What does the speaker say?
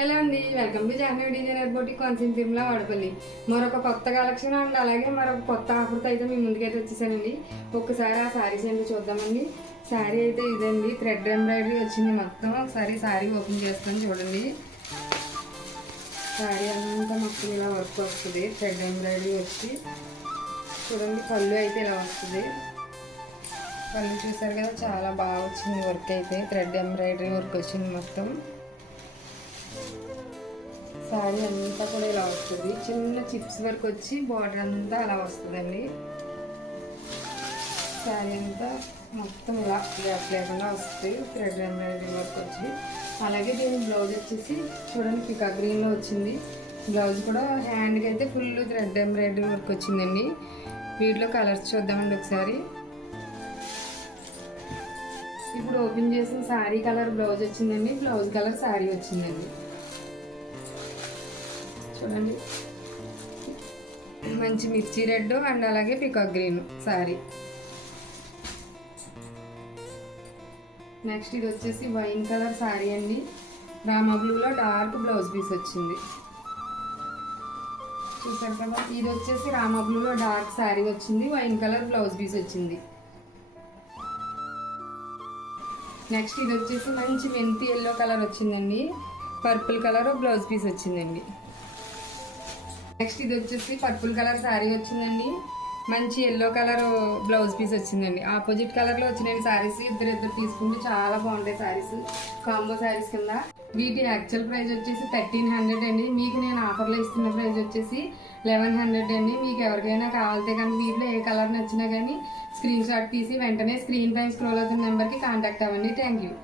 Hello అండి, welcome to Jahnavi designer boutique Konaseema Tirumala Vadapalli. మరొక కొత్త కలెక్షన్ అండ్ అలాగే మరొక కొత్త ఆఫర్తో అయితే మీ ముందుకైతే వచ్చేసానండి. ఒక్కసారి ఆ శారీస్ ఏంటో చూద్దామండి. శారీ అయితే ఇదండి, థ్రెడ్ ఎంబ్రాయిడరీ వచ్చింది మొత్తం. ఒకసారి శారీ ఓపెన్ చేస్తాను చూడండి. శారీ అంతా మొత్తం ఇలా వర్క్ వస్తుంది, థ్రెడ్ ఎంబ్రాయిడరీ వచ్చి చూడండి. పళ్ళు అయితే ఇలా వస్తుంది. పళ్ళు చూసారు కదా, చాలా బాగా వచ్చింది వర్క్ అయితే. థ్రెడ్ ఎంబ్రాయిడరీ వర్క్ వచ్చింది మొత్తం. శారీ అంతా కూడా ఇలా వస్తుంది. చిన్న చిప్స్ వర్క్ వచ్చి బార్డర్ అంతా అలా వస్తుందండి. శారీ అంతా మొత్తం ఇలా గ్యాప్ లేకుండా వస్తుంది, థ్రెడ్ ఎంబ్రాయిడరీ వర్క్ వచ్చి. అలాగే దీని బ్లౌజ్ వచ్చేసి చూడండి, పికా గ్రీన్లో వచ్చింది. బ్లౌజ్ కూడా హ్యాండ్కి అయితే ఫుల్ థ్రెడ్ ఎంబ్రాయిడరీ వర్క్ వచ్చిందండి. వీటిలో కలర్స్ చూద్దామండి ఒకసారి. ఇప్పుడు ఓపెన్ చేసిన శారీ కలర్ బ్లౌజ్ వచ్చిందండి, బ్లౌజ్ కలర్ శారీ వచ్చిందండి. చూడండి, మంచి మిర్చి రెడ్ అండ్ అలాగే పికాక్ గ్రీన్ శారీ. నెక్స్ట్ ఇది వచ్చేసి వైన్ కలర్ శారీ అండి. రామా బ్లూలో డార్క్ బ్లౌజ్ పీస్ వచ్చింది, చూసారు కదా. ఇది వచ్చేసి రామా బ్లూలో డార్క్ శారీ వచ్చింది, వైన్ కలర్ బ్లౌజ్ పీస్ వచ్చింది. నెక్స్ట్ ఇది వచ్చేసి మంచి మెంతి ఎల్లో కలర్ వచ్చిందండి, పర్పుల్ కలర్ బ్లౌజ్ పీస్ వచ్చిందండి. నెక్స్ట్ ఇది వచ్చేసి పర్పుల్ కలర్ శారీ వచ్చిందండి, మంచి ఎల్లో కలర్ బ్లౌజ్ పీస్ వచ్చిందండి. ఆపోజిట్ కలర్లో వచ్చినాయి శారీస్. ఇద్దరు తీసుకుంటే చాలా బాగుంటాయి శారీస్, కాంబో శారీస్ కింద. వీటి యాక్చువల్ ప్రైస్ వచ్చేసి 1300 అండి. మీకు నేను ఆఫర్లో ఇస్తున్న ప్రైస్ వచ్చేసి 1100 అండి. మీకు ఎవరికైనా కావాలితే కానీ వీటిలో ఏ కలర్ నచ్చినా కానీ స్క్రీన్ షాట్ తీసి వెంటనే స్క్రీన్ పైన స్క్రోల్ అవుతున్న నెంబర్కి కాంటాక్ట్ అవ్వండి. Thank you.